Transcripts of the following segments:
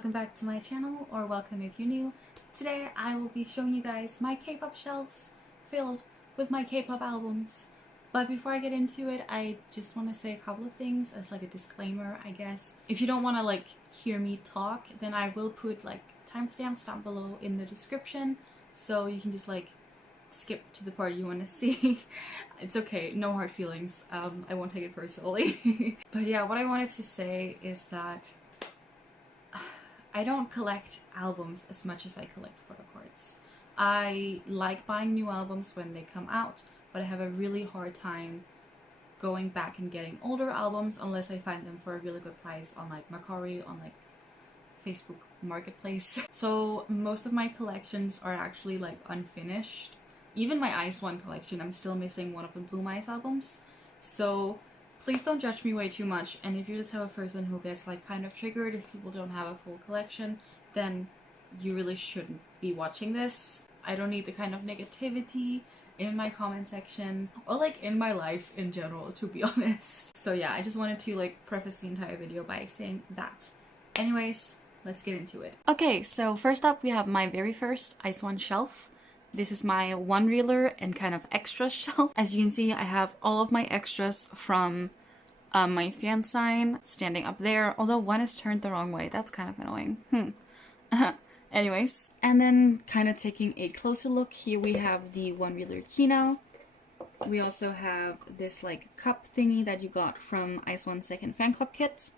welcome back to my channel, or welcome if you're new. Today I will be showing you guys my K-pop shelves filled with my K-pop albums. But before I get into it, I just want to say a couple of things as like a disclaimer, I guess. If you don't want to like hear me talk, then I will put like timestamps down below in the description, so you can just like skip to the part you want to see. It's okay, no hard feelings. I won't take it personally. But yeah, what I wanted to say is that I don't collect albums as much as I collect photo cards. I like buying new albums when they come out, but I have a really hard time going back and getting older albums unless I find them for a really good price on like Mercari, on like Facebook Marketplace. So most of my collections are actually like unfinished. Even my Izone collection, I'm still missing one of the Blue Mice albums. So please don't judge me way too much, and if you're the type of person who gets like kind of triggered if people don't have a full collection, then you really shouldn't be watching this. I don't need the kind of negativity in my comment section or like in my life in general, to be honest. So yeah, I just wanted to like preface the entire video by saying that. Anyways, let's get into it. Okay, so first up we have my very first Izone shelf. This is my one reeler and kind of extra shelf. As you can see, I have all of my extras from my fansign standing up there, although one is turned the wrong way. That's kind of annoying. Anyways, and then kind of taking a closer look, here we have the one reeler Kino. We also have this like cup thingy that you got from Izone's second fan club kit.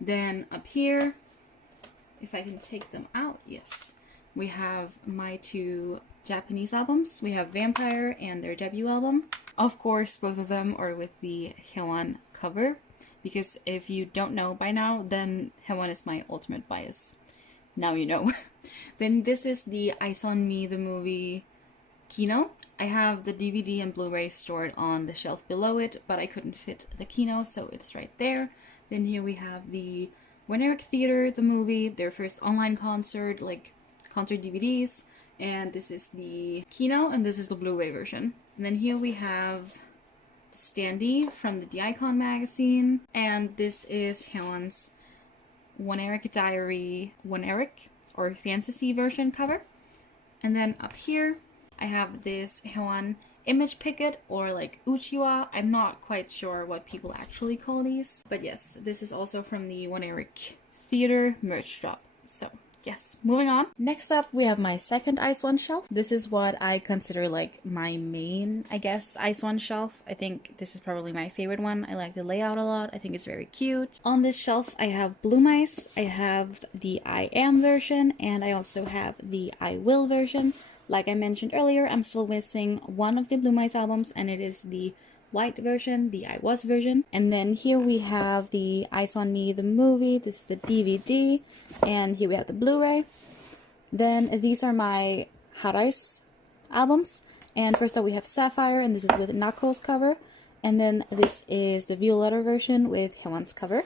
Then up here, if I can take them out, yes. We have my two Japanese albums. We have Vampire and their debut album. Of course, both of them are with the Haewon cover, because if you don't know by now, then Haewon is my ultimate bias. Now you know. Then this is the Izone Me the movie Kino. I have the DVD and Blu-ray stored on the shelf below it, but I couldn't fit the Kino, so it's right there. Then here we have the When Eric Theater, the movie, their first online concert, like concert DVDs, and this is the Kino and this is the Blu-ray version. And then here we have the standee from the The Icon magazine, and this is Haewon's One Eric Diary, One Eric or fantasy version cover. And then up here I have this Haewon image picket or like uchiwa. I'm not quite sure what people actually call these, but yes, this is also from the One Eric Theater merch drop. So yes, moving on. Next up, we have my second Izone shelf. This is what I consider like my main, I guess, Izone shelf. I think this is probably my favorite one. I like the layout a lot. I think it's very cute. On this shelf, I have Blue Mice, I have the I Am version, and I also have the I Will version. Like I mentioned earlier, I'm still missing one of the Blue Mice albums, and it is the white version, the I Was version. And then here we have the Izone Me the movie. This is the DVD, and here we have the Blu-ray. Then these are my Harais albums, and first up we have Sapphire, and this is with Knuckles cover, and then this is the Violetta version with Haewon's cover.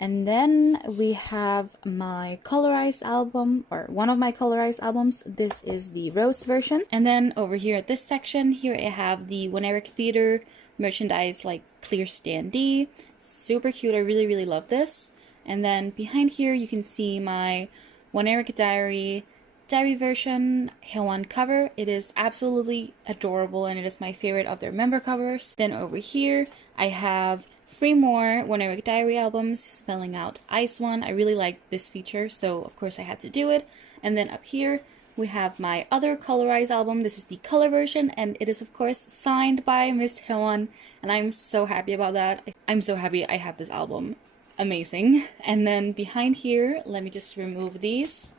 And then we have my colorized album, or one of my colorized albums. This is the Rose version. And then over here at this section, here I have the One Eric Theater merchandise, like clear standee. Super cute, I really, really love this. And then behind here, you can see my One Eric Diary version Haewon cover. It is absolutely adorable, and it is my favorite of their member covers. Then over here, I have 3 more One Eric Diary albums, spelling out Izone. I really like this feature, so of course I had to do it. And then up here, we have my other colorized album. This is the color version, and it is of course signed by Miss Haewon, and I'm so happy about that. I'm so happy I have this album. Amazing. And then behind here, let me just remove these.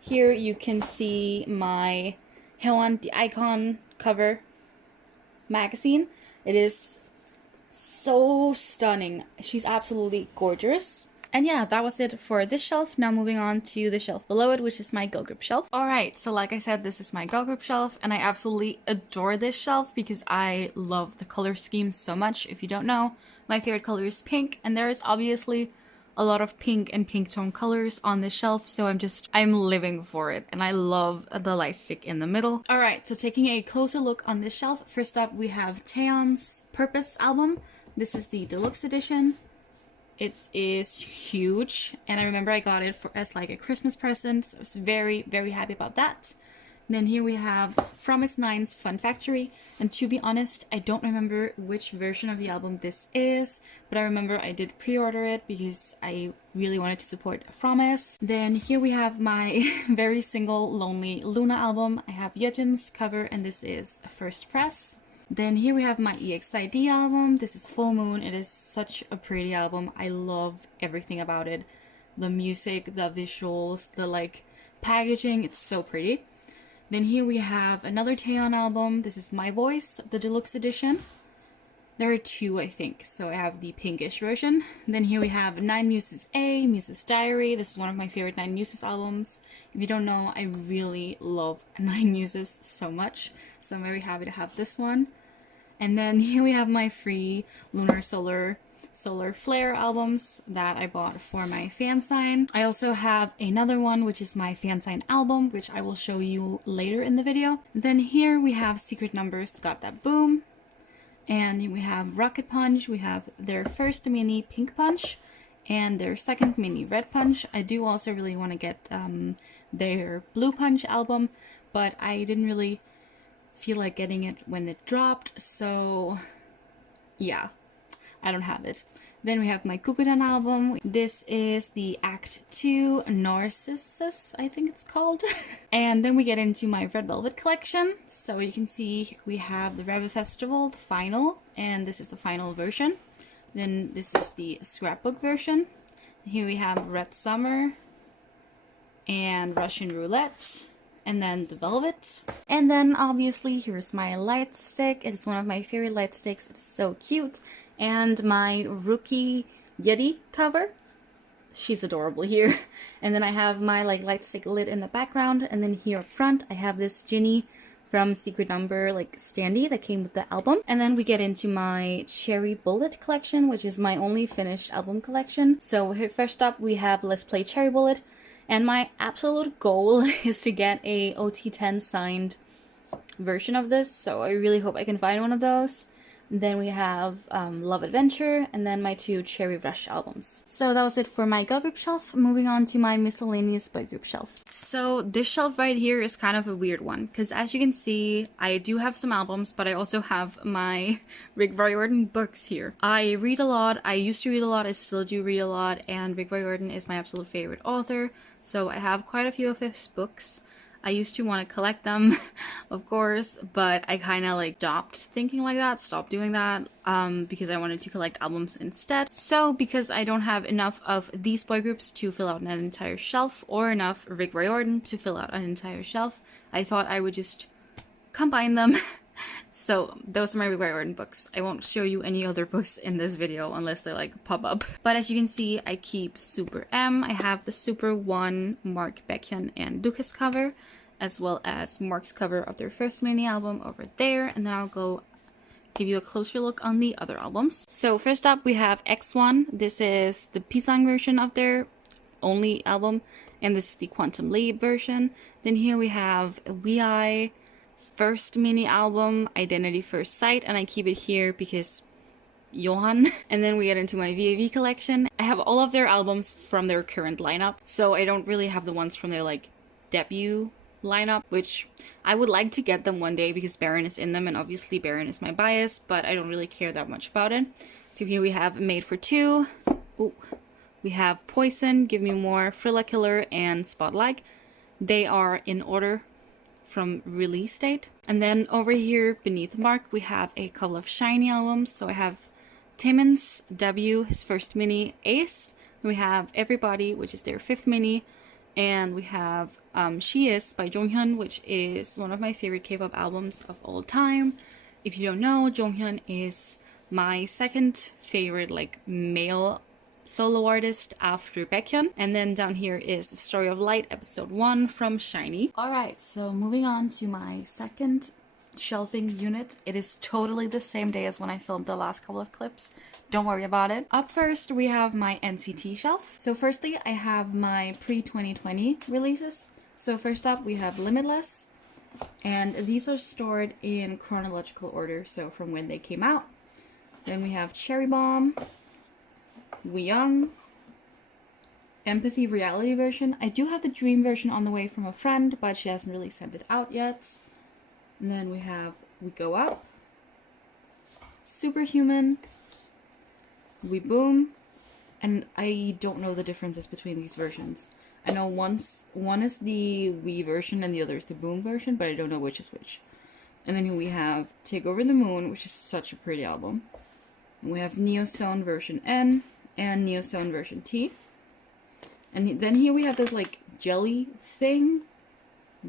Here you can see my Haewon The Icon cover magazine. It is so stunning. She's absolutely gorgeous. And yeah, that was it for this shelf. Now moving on to the shelf below it, which is my girl group shelf. Alright, so like I said, this is my girl group shelf, and I absolutely adore this shelf because I love the color scheme so much. If you don't know, my favorite color is pink, and there is obviously a lot of pink and pink tone colors on this shelf, so I'm living for it, and I love the light stick in the middle. Alright, so taking a closer look on this shelf, first up we have Taeyeon's Purpose album. This is the deluxe edition. It is huge, and I remember I got it as like a Christmas present, so I was very, very happy about that. And then here we have From Is9's Fun Factory, and to be honest, I don't remember which version of the album this is, but I remember I did pre-order it because I really wanted to support Promise. Then here we have my very single, lonely Luna album. I have Yejin's cover, and this is First Press. Then here we have my EXID album. This is Full Moon. It is such a pretty album. I love everything about it. The music, the visuals, the like packaging, it's so pretty. Then here we have another Taeyeon album. This is My Voice, the deluxe edition. There are two, I think, so I have the pinkish version. Then here we have Nine Muses A, Muses Diary. This is one of my favorite Nine Muses albums. If you don't know, I really love Nine Muses so much, so I'm very happy to have this one. And then here we have my free Lunarsolar Solar Flare albums that I bought for my fansign. I also have another one, which is my fansign album, which I will show you later in the video. Then here we have Secret Numbers, Got That Boom. And we have Rocket Punch. We have their first mini Pink Punch and their second mini Red Punch. I do also really want to get their Blue Punch album, but I didn't really feel like getting it when it dropped, so yeah, I don't have it. Then we have my Kukudan album. This is the Act 2 Narcissus, I think it's called. And then we get into my Red Velvet collection. So you can see we have the Rev Festival, the final, and this is the final version. Then this is the scrapbook version. Here we have Red Summer and Russian Roulette. And then the Velvet. And then obviously here's my light stick. It is one of my favorite light sticks. It's so cute. And my Rookie Yeti cover. She's adorable here. And then I have my like light stick lid in the background. And then here up front I have this Ginny from Secret Number like standee that came with the album. And then we get into my Cherry Bullet collection, which is my only finished album collection. So here first up we have Let's Play Cherry Bullet. And my absolute goal is to get a OT10 signed version of this, so I really hope I can find one of those. Then we have Love Adventure, and then my two Cherry Rush albums. So that was it for my girl group shelf. Moving on to my miscellaneous boy group shelf. So this shelf right here is kind of a weird one, because as you can see, I do have some albums, but I also have my Rick Riordan books here. I read a lot, I used to read a lot, I still do read a lot, and Rick Riordan is my absolute favorite author, so I have quite a few of his books. I used to want to collect them, of course, but I kind of like stopped thinking like that, stopped doing that, because I wanted to collect albums instead. So because I don't have enough of these boy groups to fill out an entire shelf, or enough Rick Riordan to fill out an entire shelf, I thought I would just combine them. So those are my Rick Riordan books. I won't show you any other books in this video unless they like pop up. But as you can see, I keep Super M. I have the Super 1 Mark Baekhyun and Lucas cover, as well as Mark's cover of their first mini album over there. And then I'll go give you a closer look on the other albums. So first up we have X1. This is the Pisang version of their only album, and this is the Quantum Leap version. Then here we have WeI first mini album, Identity First Sight, and I keep it here because Johan. And then we get into my VAV collection. I have all of their albums from their current lineup, so I don't really have the ones from their like debut lineup, which I would like to get them one day because Baron is in them, and obviously Baron is my bias, but I don't really care that much about it. So here we have Made for Two. Ooh. We have Poison, Give Me More, Thriller Killer, and Spotlight. They are in order from release date. And then over here beneath Mark we have a couple of shiny albums. So I have Timon's W, his first mini, Ace. We have Everybody, which is their fifth mini, and we have She Is by Jonghyun, which is one of my favorite K-pop albums of all time. If you don't know, Jonghyun is my second favorite like male solo artist after Baekhyun. And then down here is The Story of Light, episode 1 from SHINee. Alright, so moving on to my second shelving unit. It is totally the same day as when I filmed the last couple of clips. Don't worry about it. Up first, we have my NCT shelf. So firstly, I have my pre-2020 releases. So first up, we have Limitless. And these are stored in chronological order, so from when they came out. Then we have Cherry Bomb. We Young, Empathy Reality version. I do have the Dream version on the way from a friend, but she hasn't really sent it out yet. And then we have We Go Up, Superhuman, We Boom, and I don't know the differences between these versions. I know one is the We version and the other is the Boom version, but I don't know which is which. And then here we have Take Over the Moon, which is such a pretty album. And we have Neozone version N and Neozone version T. And then here we have this like jelly thing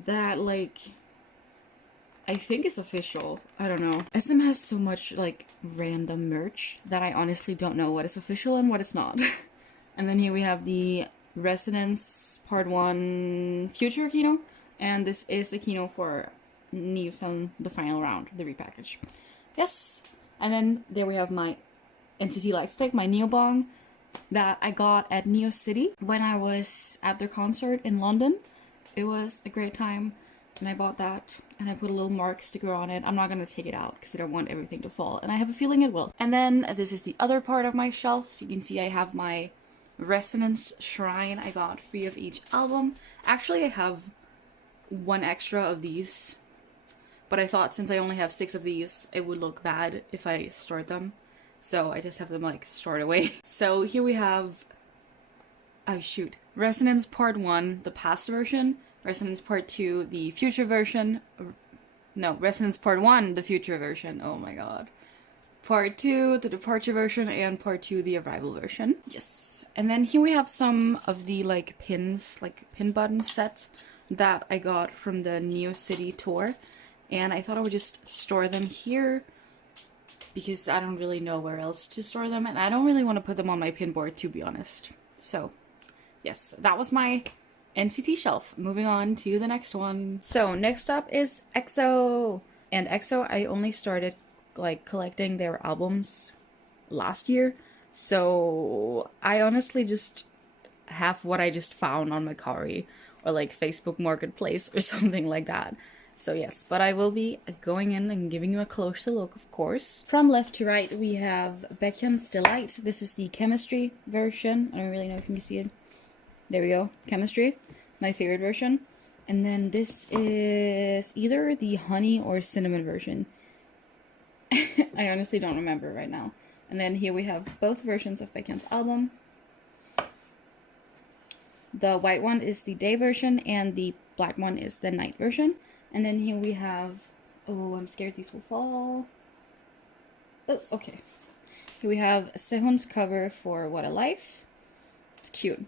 that like I think is official. I don't know. SM has so much like random merch that I honestly don't know what is official and what is not. And then here we have the Resonance Part 1 Future Kino. And this is the Kino for Neozone, the final round, the repackage. Yes. And then there we have my NCT Lightstick, my Neobong, that I got at Neo City when I was at their concert in London. It was a great time, and I bought that, and I put a little mark sticker on it. I'm not going to take it out because I don't want everything to fall, and I have a feeling it will. And then this is the other part of my shelf, so you can see I have my Resonance Shrine I got free of each album. Actually, I have one extra of these, but I thought since I only have 6 of these, it would look bad if I stored them. So I just have them like stored away. So here we have, Resonance Part 1, the past version. Resonance Part 2, the future version. No, Resonance Part 1, the future version. Oh my god. Part 2, the departure version, and Part 2, the arrival version. Yes. And then here we have some of the like pins, like pin button sets that I got from the Neo City tour. And I thought I would just store them here because I don't really know where else to store them, and I don't really want to put them on my pin board, to be honest. So, yes, that was my NCT shelf. Moving on to the next one. So, next up is EXO. And EXO, I only started, like, collecting their albums last year. So, I honestly just have what I just found on Mercari or, like, Facebook Marketplace or something like that. So yes, but I will be going in and giving you a closer look, of course. From left to right, we have Baekhyun's Delight. This is the Chemistry version. I don't really know if you can see it. There we go. Chemistry. My favorite version. And then this is either the Honey or Cinnamon version. I honestly don't remember right now. And then here we have both versions of Baekhyun's album. The white one is the day version, and the black one is the night version. And then here we have, oh, I'm scared these will fall. Oh, okay. Here we have Sehun's cover for What a Life. It's cute.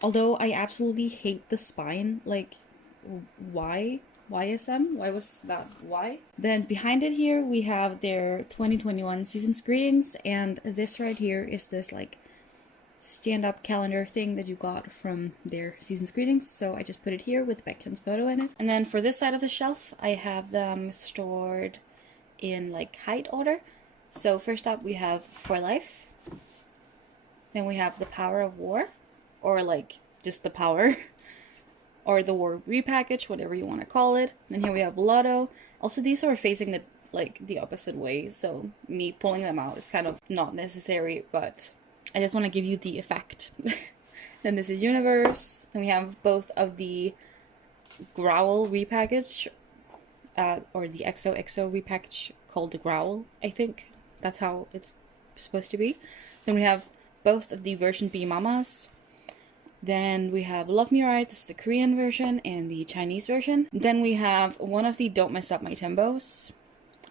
Although I absolutely hate the spine. Like, why? YSM? Why was that? Why? Then behind it here, we have their 2021 Season's Greetings. And this right here is this, like, stand-up calendar thing that you got from their Season's Greetings. So I just put it here with Baekhyun's photo in it. And then for this side of the shelf, I have them stored in like height order. So first up we have For Life. Then we have The Power of War, or like just The Power, or the War repackage, whatever you want to call it. Then here we have Lotto. Also, these are facing the opposite way, so me pulling them out is kind of not necessary, but I just want to give you the effect. Then this is Universe. Then we have both of the Growl repackage, or the XOXO repackage called the Growl, I think. That's how it's supposed to be. Then we have both of the version B Mamas. Then we have Love Me Right, this is the Korean version, and the Chinese version. Then we have one of the Don't Mess Up My Tempos.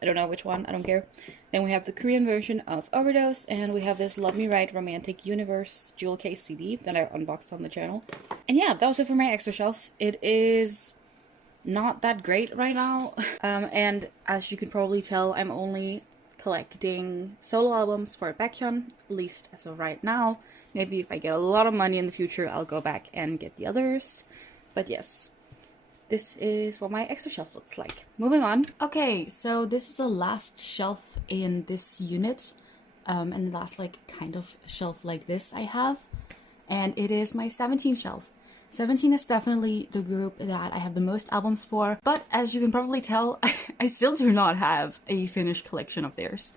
I don't know which one, I don't care. Then we have the Korean version of Overdose, and we have this Love Me Right Romantic Universe jewel case CD that I unboxed on the channel. And yeah, that was it for my extra shelf. It is not that great right now. And as you can probably tell, I'm only collecting solo albums for Baekhyun, at least as of right now. Maybe if I get a lot of money in the future, I'll go back and get the others. But yes, this is what my extra shelf looks like. Moving on. Okay, so this is the last shelf in this unit. And the last like kind of shelf like this I have. And it is my 17 shelf. 17 is definitely the group that I have the most albums for. But as you can probably tell, I still do not have a finished collection of theirs.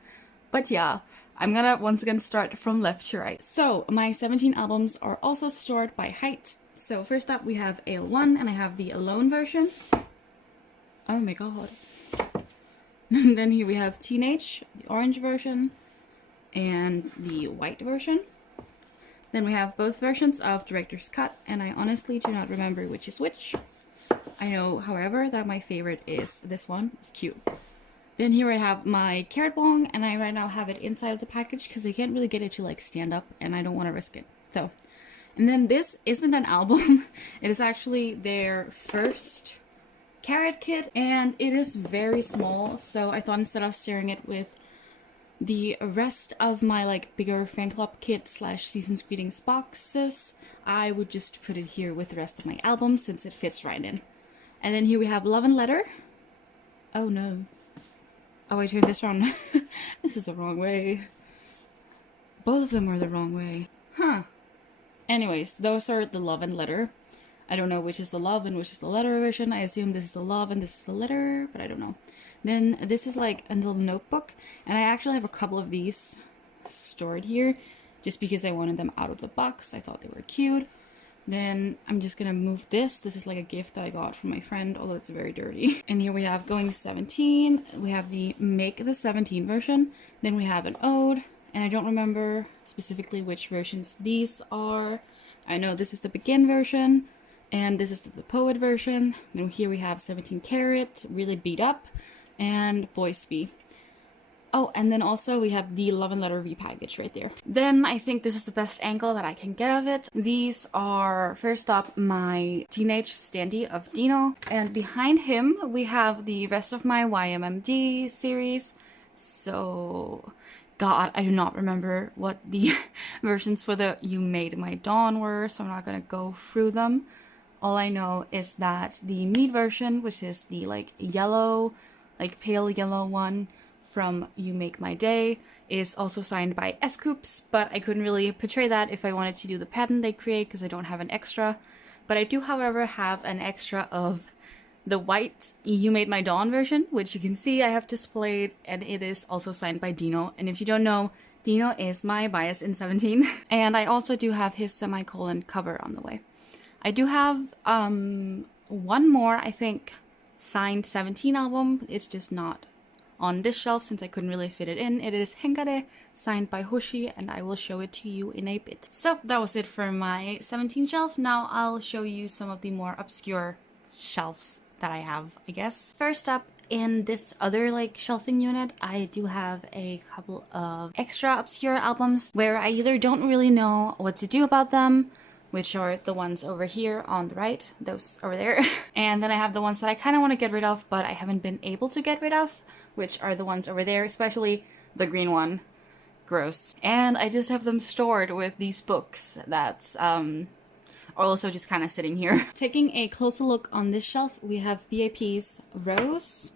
But yeah, I'm gonna once again start from left to right. So my 17 albums are also stored by height. So first up we have AL1, and I have the Alone version. Oh my god. Then here we have Teenage, the orange version, and the white version. Then we have both versions of Director's Cut, and I honestly do not remember which is which. I know, however, that my favorite is this one. It's cute. Then here I have my carrot bong, and I right now have it inside of the package because I can't really get it to like stand up, and I don't want to risk it. So, and then this isn't an album. It is actually their first carrot kit, and it is very small. So I thought instead of sharing it with the rest of my like bigger fan club kit slash season's greetings boxes, I would just put it here with the rest of my albums since it fits right in. And then here we have Love and Letter. Oh no. Oh, I turned this around. This is the wrong way. Both of them are the wrong way. Huh. Anyways, those are the Love and Letter. I don't know which is the love and which is the letter version. I assume this is the love and this is the letter, but I don't know. Then this is like a little notebook, and I actually have a couple of these stored here just because I wanted them out of the box. I thought they were cute. Then I'm just gonna move this. This is like a gift that I got from my friend, although it's very dirty. And here we have Going 17. We have the Make the 17 version. Then we have an Ode, and I don't remember specifically which versions these are. I know this is the Begin version, and this is the Poet version. Then here we have 17 Carat, really beat up, and Boys Be. Oh, and then also we have the Love and Letter repackage right there. Then I think this is the best angle that I can get of it. These are, first up, my Teenage Standee of Dino. And behind him, we have the rest of my YMMD series. So, God, I do not remember what the versions for the You Made My Dawn were, so I'm not gonna go through them. All I know is that the Mead version, which is the like yellow, like pale yellow one, from You Make My Day, is also signed by S-Coops, but I couldn't really portray that if I wanted to do the pattern they create because I don't have an extra. But I do, however, have an extra of the white You Made My Dawn version, which you can see I have displayed, and it is also signed by Dino. And if you don't know, Dino is my bias in 17. And I also do have his semicolon cover on the way. I do have one more, I think, signed 17 album. It's just not on this shelf since I couldn't really fit it in. It is Hengare, signed by Hoshi, and I will show it to you in a bit. So that was it for my 17 shelf. Now I'll show you some of the more obscure shelves that I have, I guess. First up, in this other like shelving unit, I do have a couple of extra obscure albums where I either don't really know what to do about them, which are the ones over here on the right, those over there. And then I have the ones that I kind of want to get rid of, but I haven't been able to get rid of, which are the ones over there, especially the green one. Gross. And I just have them stored with these books that's are also just kind of sitting here. Taking a closer look on this shelf, we have BAP's Rose.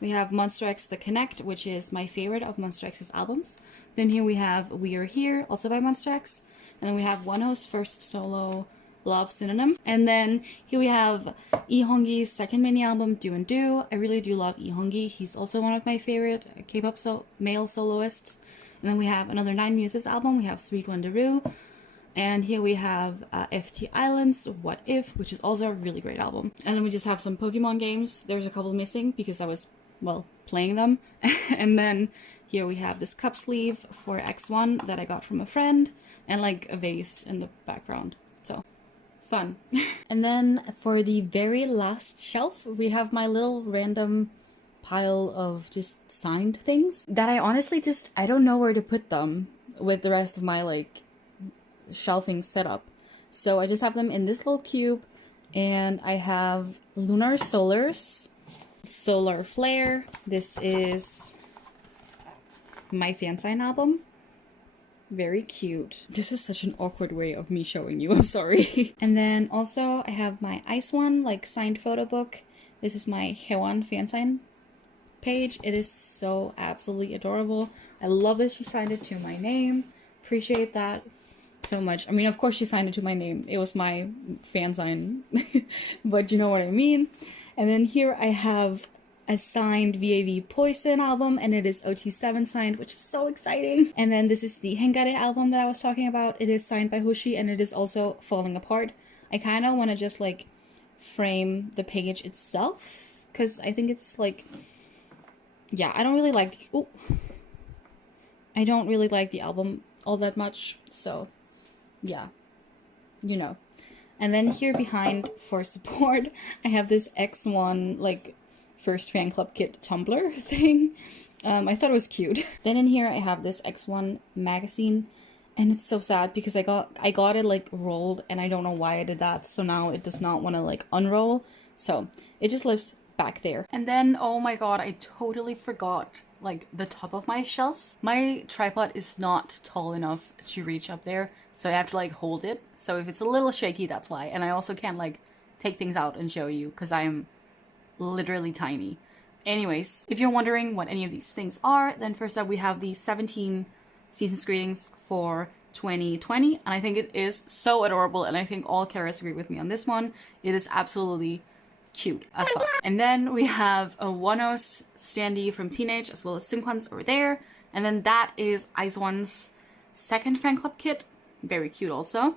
We have Monster X The Connect, which is my favorite of Monster X's albums. Then here we have We Are Here, also by Monster X. And then we have Wano's first solo, Love Synonym. And then here we have Lee Hongi's second mini album, Do and Do. I really do love Lee Hongi. He's also one of my favorite K-pop male soloists. And then we have another 9 Muses album. We have Sweet Wonderoo. And here we have FT Islands, What If, which is also a really great album. And then we just have some Pokemon games. There's a couple missing because I was, well, playing them. And then here we have this cup sleeve for X1 that I got from a friend. And like a vase in the background. So, fun. And then for the very last shelf, we have my little random pile of just signed things that I honestly just, I don't know where to put them with the rest of my like shelving setup. So I just have them in this little cube, and I have Lunarsolar's Solar Flare. This is my fansign album. Very cute. This is such an awkward way of me showing you, I'm sorry. And then also I have my Ice One, like signed photo book. This is my Hewan fansign page. It is so absolutely adorable. I love that she signed it to my name. Appreciate that so much. I mean, of course she signed it to my name. It was my fan sign, but you know what I mean. And then here I have a signed VAV Poison album, and it is OT7 signed, which is so exciting. And then this is the Hengare album that I was talking about. It is signed by Hoshi, and it is also falling apart. I kind of want to just like frame the page itself, because I think it's like, yeah, I don't really like I don't really like the album all that much, so yeah, you know. And then here behind for support, I have this X1 like first fan club kit tumbler thing. I thought it was cute. Then in here I have this X1 magazine, and it's so sad because I got it like rolled, and I don't know why I did that. So now it does not want to like unroll, so it just lives back there. And then, oh my god, I totally forgot like the top of my shelves. My tripod is not tall enough to reach up there, so I have to like hold it. So if it's a little shaky, that's why. And I also can't like take things out and show you because I'm literally tiny. Anyways, if you're wondering what any of these things are, then first up we have the 17 seasons greetings for 2020, and I think it is so adorable, and I think all carers agree with me on this one. It is absolutely cute as fuck. And then we have a Oneos standee from Teenage, as well as Seungkwan's over there. And then that is Izone's second fan club kit. Very cute also.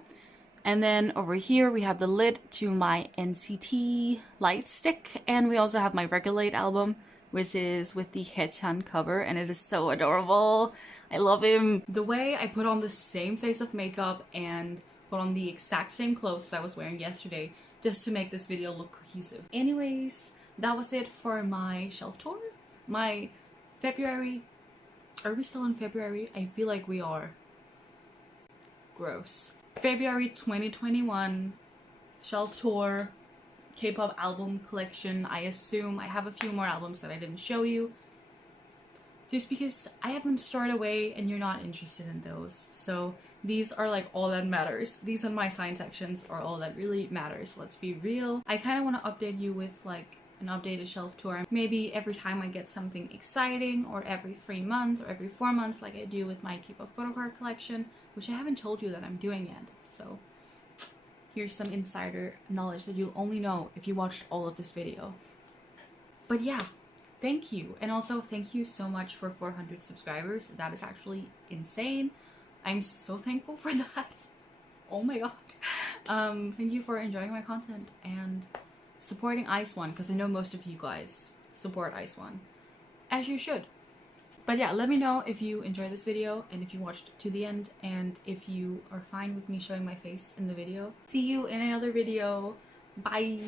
And then over here we have the lid to my NCT light stick. And we also have my Regulate album, which is with the Haechan cover, and it is so adorable. I love him. The way I put on the same face of makeup and put on the exact same clothes I was wearing yesterday, just to make this video look cohesive. Anyways, that was it for my shelf tour. My February... Are we still in February? I feel like we are. Gross. February 2021 shelf tour, K-pop album collection. I assume I have a few more albums that I didn't show you, just because I have them stored away and you're not interested in those. So these are like all that matters. These on my sign sections are all that really matters. Let's be real. I kind of want to update you with like an updated shelf tour. Maybe every time I get something exciting, or every 3 months, or every 4 months, like I do with my Kpop photo card collection, which I haven't told you that I'm doing yet. So here's some insider knowledge that you'll only know if you watched all of this video. But yeah, thank you. And also thank you so much for 400 subscribers. That is actually insane. I'm so thankful for that. Oh my god. Thank you for enjoying my content and supporting IZ*ONE, because I know most of you guys support IZ*ONE, as you should. But yeah, let me know if you enjoyed this video and if you watched to the end, and if you are fine with me showing my face in the video. See you in another video. Bye!